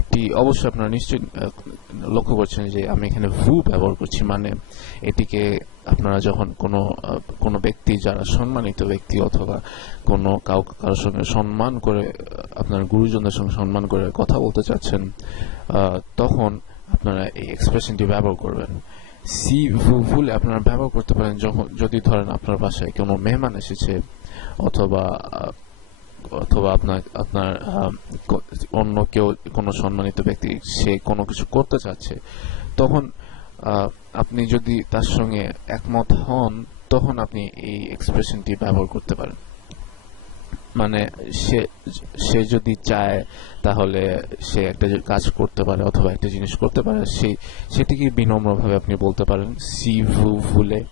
এটি অবশ্যই আপনারা নিশ্চয়ই লক্ষ্য করছেন যে আমি এখানে ভু ব্যবহার করছি মানে এটিকে আপনারা যখন কোনো কোনো ব্যক্তি যারা সম্মানিত ব্যক্তি অথবা কোনো কাউ কারোর সঙ্গে সম্মান করে, আপনার গুরুজনদের সঙ্গে সম্মান করে কথা বলতে চাচ্ছেন তখন আপনারা এই এক্সপ্রেশনটি ব্যবহার করবেন। সি ভু ভুলে আপনারা ব্যবহার করতে পারেন, যখন, যদি ধরেন আপনার বাসায় কোনো মেহমান এসেছে অথবা অথবা আপনার আপনার অন্য কেউ কোনো সম্মানিত ব্যক্তি সে কোনো কিছু করতে চাচ্ছে, তখন আপনি যদি তার সঙ্গে একমত হন, তখন আপনি এই এক্সপ্রেশনটি ব্যবহার করতে পারেন। মানে সে সে যদি চায়, তাহলে সে একটা কাজ করতে পারে অথবা একটা জিনিস করতে পারে, সেই, সেটিকে বিনম্রভাবে আপনি বলতে পারেন, সি ভু, ভুলে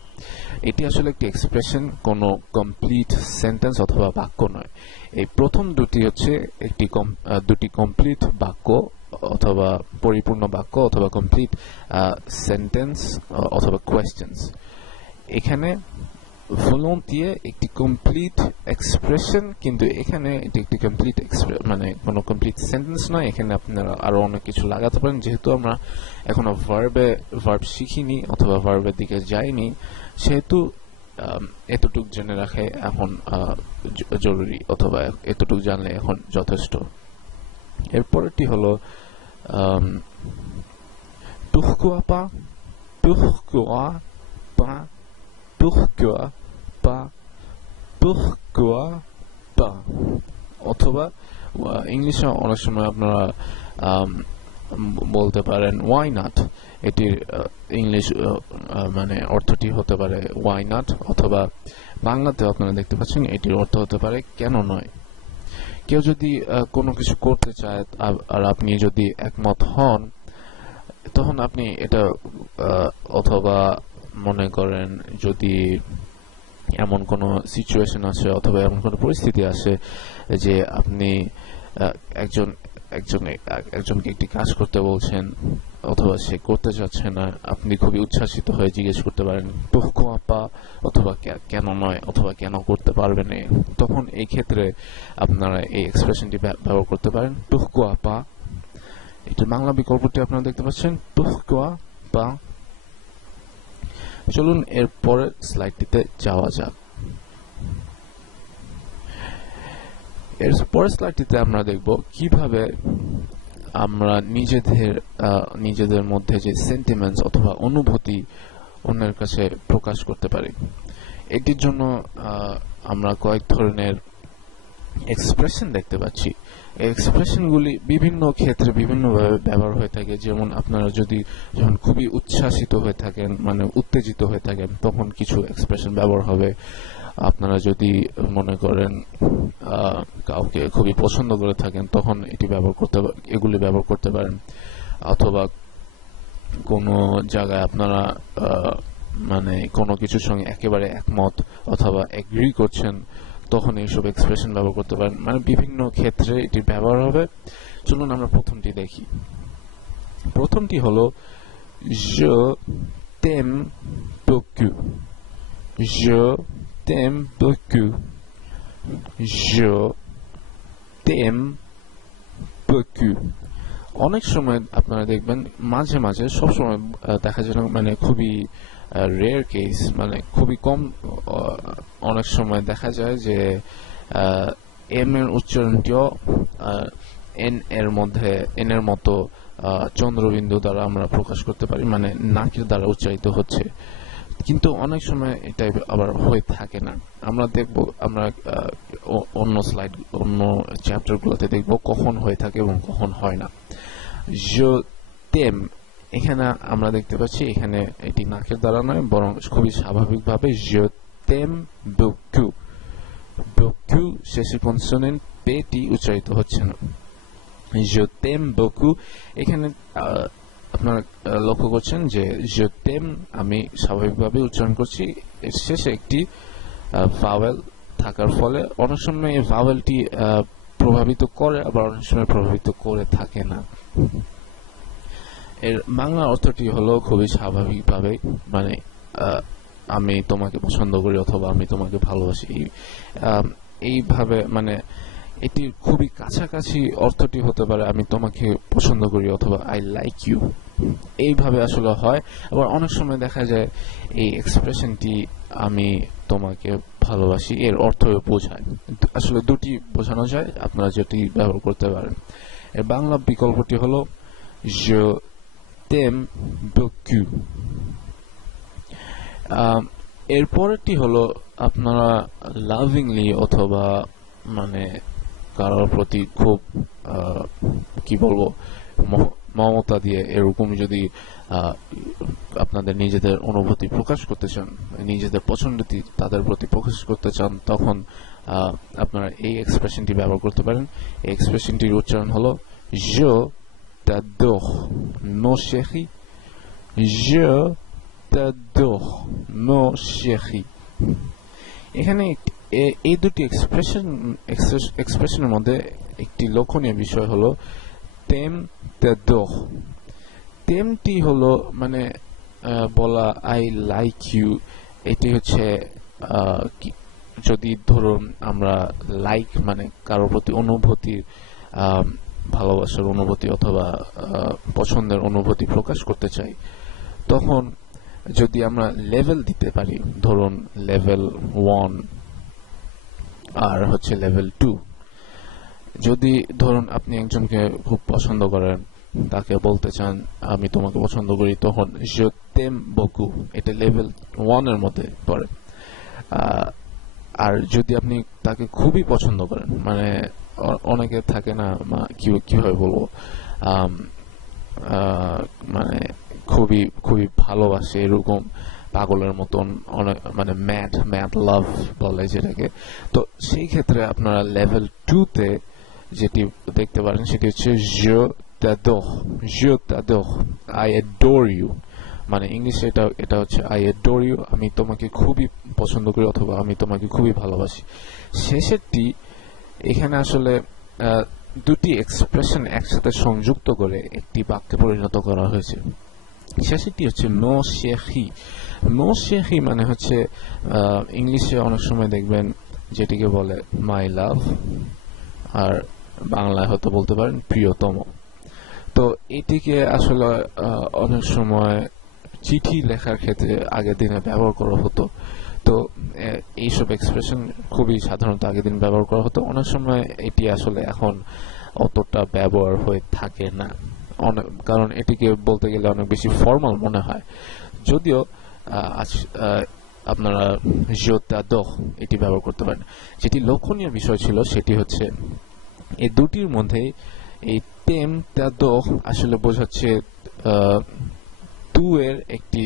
এটি আসলে একটি এক্সপ্রেশন কোনো কমপ্লিট সেন্টেন্স অথবা বাক্য নয়। এই প্রথম দুটি হচ্ছে একটি দুটি কমপ্লিট বাক্য অথবা পরিপূর্ণ বাক্য অথবা কমপ্লিট সেন্টেন্স অথবা কোয়েশ্চেন্স এখানে ভলন্টিয়ে একটি কমপ্লিট এক্সপ্রেশন কিন্তু এখানে এটি একটি কমপ্লিট মানে কোনো কমপ্লিট সেন্টেন্স নয়। এখানে আপনারা আরও অনেক কিছু লাগাতে পারেন। যেহেতু আমরা এখনও ভার্বে ভার্ব শিখিনি অথবা ভার্বের দিকে যাইনি সেহেতু এতটুক জেনে রাখে এখন জরুরি অথবা এতটুক জানলে এখন যথেষ্ট। এরপরেরটি হলো আম, পা pourquoi pas pourquoi pas pourquoi pas অথবা ইংলিশে অনেক সময় আপনারা বলতে পারেন ওয়াই নট এটির ইংলিশ মানে অর্থটি হতে পারে ওয়াই নট অথবা বাংলাতে আপনারা দেখতে পাচ্ছেন, এটির অর্থ হতে পারে, কেন নয়? কেউ যদি কোনো কিছু করতে চায় আর- আপনি যদি একমত হন, তখন আপনি এটা অথবা মনে করেন যদি এমন কোনো সিচুয়েশন আসে অথবা এমন কোনো পরিস্থিতি আসে যে আপনি একজন একজন, একজনকে একটি কাজ করতে বলছেন অথবা সে করতে চাচ্ছে না, আপনি খুবই উচ্ছ্বাসিত হয়ে জিজ্ঞেস করতে পারেন পুহকো আপা, অথবা কেন নয়, অথবা কেন করতে পারবেন তখন এই ক্ষেত্রে আপনারা এই এক্সপ্রেশনটি ব্যবহার করতে পারেন পুহকো আপা। এটার বাংলা বিকল্পটি আপনারা দেখতে পাচ্ছেন পুহকো আপা। চলুন এর পরের স্লাইডটিতে যাওয়া যাক। এর পরের স্লাইডটিতে আমরা দেখব কীভাবে আমরা নিজেদের নিজেদের মধ্যে যে সেন্টিমেন্টস অথবা অনুভূতি অন্যের কাছে প্রকাশ করতে পারি। এটির জন্য আমরা কয়েক ধরনের এক্সপ্রেশন দেখতে পাচ্ছি। এক্সপ্রেশনগুলি বিভিন্ন ক্ষেত্রে বিভিন্নভাবে ব্যবহার হয়ে থাকে। যেমন আপনারা যদি যখন খুবই উচ্ছ্বাসিত হয়ে থাকেন মানে উত্তেজিত হয়ে থাকেন, তখন কিছু এক্সপ্রেশন ব্যবহার হবে। আপনারা যদি মনে করেন কাউকে খুবই পছন্দ করে থাকেন, তখন এটি ব্যবহার করতে এগুলি ব্যবহার করতে পারেন। অথবা কোনো জায়গায় আপনারা মানে কোনো কিছুর সঙ্গে একেবারে একমত অথবা এগ্রি করছেন তখন এইসব এক্সপ্রেশন ব্যবহার করতে পারেন। মানে বিভিন্ন ক্ষেত্রে এটি ব্যবহার হবে। চলুন আমরা প্রথমটি দেখি। প্রথমটি হলো অনেক সময় আপনারা দেখবেন, মাঝে মাঝে সব সময় দেখা যায় মানে খুবই রেয়ার কেস মানে খুবই কম অনেক সময় দেখা যায় যে এম এর উচ্চারণটিও এন এর মধ্যে এন এর মতো চন্দ্রবিন্দু দ্বারা আমরা প্রকাশ করতে পারি মানে নাকের দ্বারা উচ্চারিত হচ্ছে। কিন্তু অনেক সময় এটা আবার হয়ে থাকে না। আমরা দেখব, আমরা অন্য স্লাইড অন্য চ্যাপ্টার গুলোতে দেখব কখন হয়ে থাকে এবং কখন হয় না। t'aime এখানে আমরা দেখতে পাচ্ছি এখানে এটি নাকের দ্বারা নয়, বরং খুবই স্বাভাবিকভাবে beaucoup শেষে কনসোনেন্ট পেটি উচ্চারিত হচ্ছে না। beaucoup এখানে আপনারা লক্ষ্য করছেন যে t'aime আমি স্বাভাবিকভাবে উচ্চারণ করছি। এর শেষে একটি ভাওয়েল থাকার ফলে অনেক সময় এই ভাওয়েলটি প্রভাবিত করে, আবার অনেক সময় প্রভাবিত করে থাকে না। এর বাংলা অর্থটি হলো খুবই স্বাভাবিকভাবে মানে আমি তোমাকে পছন্দ করি অথবা আমি তোমাকে ভালোবাসি। এই, এইভাবে মানে এটির খুবই কাছাকাছি অর্থটি হতে পারে আমি তোমাকে পছন্দ করি অথবা আই লাইক ইউ এইভাবে আসলে হয়। আবার অনেক সময় দেখা যায় এই এক্সপ্রেশনটি আমি তোমাকে ভালোবাসি এর অর্থ বোঝায়। আসলে দুটি বোঝানো যায় আপনারা যেটি ব্যবহার করতে পারেন। এর বাংলা বিকল্পটি হলো t'aime beaucoup আম, এর পরেরটি হলো আপনারা লাভিংলি অথবা মানে কারোর প্রতি খুব কি বলব মমতা দিয়ে এরকম যদি আপনাদের নিজেদের অনুভূতি প্রকাশ করতে চান নিজেদের পছন্দটি তাদের প্রতি প্রকাশ করতে চান তখন আপনারা এই এক্সপ্রেশনটি ব্যবহার করতে পারেন। এই এক্সপ্রেশনটির উচ্চারণ হলো je t'adore mon chéri je t'adore mon chéri এখানে এই দুটি এক্সপ্রেশন এক্সপ্রেশনের মধ্যে একটি লক্ষণীয় বিষয় হলো তেম t'adore তেমটি হলো মানে বলা আই লাইক ইউ এটি হচ্ছে যদি ধরুন আমরা লাইক মানে কারোর প্রতি অনুভূতির ভালোবাসার অনুভূতি অথবা পছন্দের অনুভূতি প্রকাশ করতে চাই, তখন যদি আমরা লেভেল দিতে পারি, ধরুন লেভেল ওয়ান আর হচ্ছে লেভেল টু যদি ধরুন আপনি একজনকে খুব পছন্দ করেন, তাকে বলতে চান, আমি তোমাকে পছন্দ করি, তখন t'aime beaucoup, এটা লেভেল ওয়ানের মধ্যে পড়ে। আর যদি আপনি তাকে খুবই পছন্দ করেন মানে অনেকে থাকে না কীভাবে বলব? মানে খুবই খুবই ভালোবাসে এরকম পাগলের মতন অনেক মানে ম্যাড ম্যাড লাভ বলে যেটাকে। তো সেই ক্ষেত্রে আপনারা লেভেল টু তে যেটি দেখতে পারেন সেটি হচ্ছে je t'adore I adore you মানে ইংলিশে এটা এটা হচ্ছে আই adore you, আমি তোমাকে খুবই পছন্দ করি অথবা আমি তোমাকে খুবই ভালোবাসি। শেষেরটি এখানে আসলে দুটি এক্সপ্রেশন একসাথে সংযুক্ত করে একটি বাক্যে পরিণত করা হয়েছে। শেষেরটি হচ্ছে নো শেখি। নো শেখি মানে হচ্ছে ইংলিশে অনেক সময় দেখবেন যেটিকে বলে মাই লাভ আর বাংলায় হয়তো বলতে পারেন প্রিয়তম। তো এটিকে আসলে অনেক সময় চিঠি লেখার ক্ষেত্রে আগের দিনে ব্যবহার করা হতো। তো এইসব এক্সপ্রেশন খুবই সাধারণত আগের দিন ব্যবহার করা হতো। অনেক সময় এটি আসলে এখন অতটা ব্যবহার হয়ে থাকে না। কারণ এটিকে বলতে গেলে অনেক বেশি ফর্মাল মনে হয়। যদিও আজ আপনারা জিওতা দহ এটি ব্যবহার করতে পারেন। যেটি লক্ষণীয় বিষয় ছিল সেটি হচ্ছে, এই দুটির মধ্যে এই তেম তা দহ আসলে বোঝাচ্ছে তু এর একটি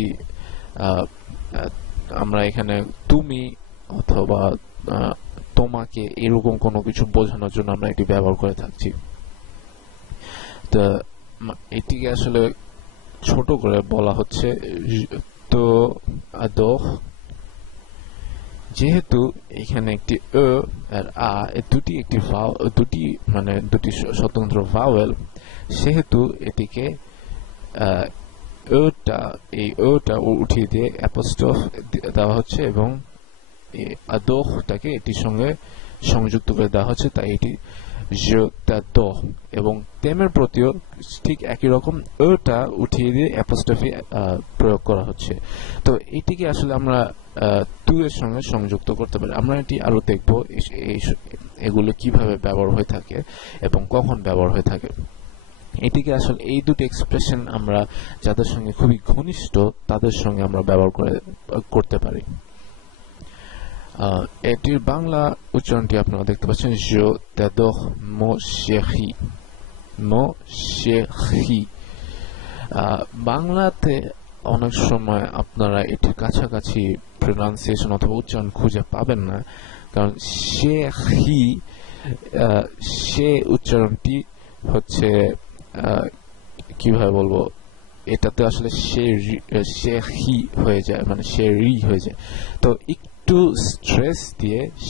আমরা এখানে তুমি অথবা তোমাকে এরকম কোনো কিছু বোঝানোর জন্য আমরা এটি ব্যবহার করে থাকছি। তো এটিকে আসলে ছোট করে বলা হচ্ছে তো যেহেতু এখানে একটি অ আর আ দুটি একটি দুটি মানে দুটি স্বতন্ত্র ভাওয়েল সেহেতু এটিকে অটা এই অটা উঠিয়ে দিয়ে অ্যাপোস্ট্রফ দেওয়া হচ্ছে এবং আদহটাকে এটির সঙ্গে সংযুক্ত করে দেওয়া হচ্ছে, তাই এটি t'adore এবং তেমের প্রতিও ঠিক একই রকম ওটা উঠিয়ে দিয়ে অ্যাপোস্ট্রফি প্রয়োগ করা হচ্ছে। তো এটিকে আসলে আমরা তু এর সঙ্গে সংযুক্ত করতে পারি। আমরা এটি আরও দেখব এগুলো কীভাবে ব্যবহার হয়ে থাকে এবং কখন ব্যবহার হয়ে থাকে। এটিকে আসলে এই দুটি এক্সপ্রেশন আমরা যাদের সঙ্গে খুবই ঘনিষ্ঠ তাদের সঙ্গে আমরা ব্যবহার করে করতে পারি। এটির বাংলা উচ্চারণটি আপনারা দেখতে পাচ্ছেন জো t'adore মো chéri মো আহ, বাংলাতে অনেক সময় আপনারা এটির কাছাকাছি প্রনাউন্সিয়েশন অথবা উচ্চারণ খুঁজে পাবেন না কারণ শেখি সে উচ্চারণটি হচ্ছে কীভাবে বলব? এটাতে আসলে সে সে হি হয়ে যায় মানে সে রি হয়ে যায়। তো একটু স্ট্রেস দিয়ে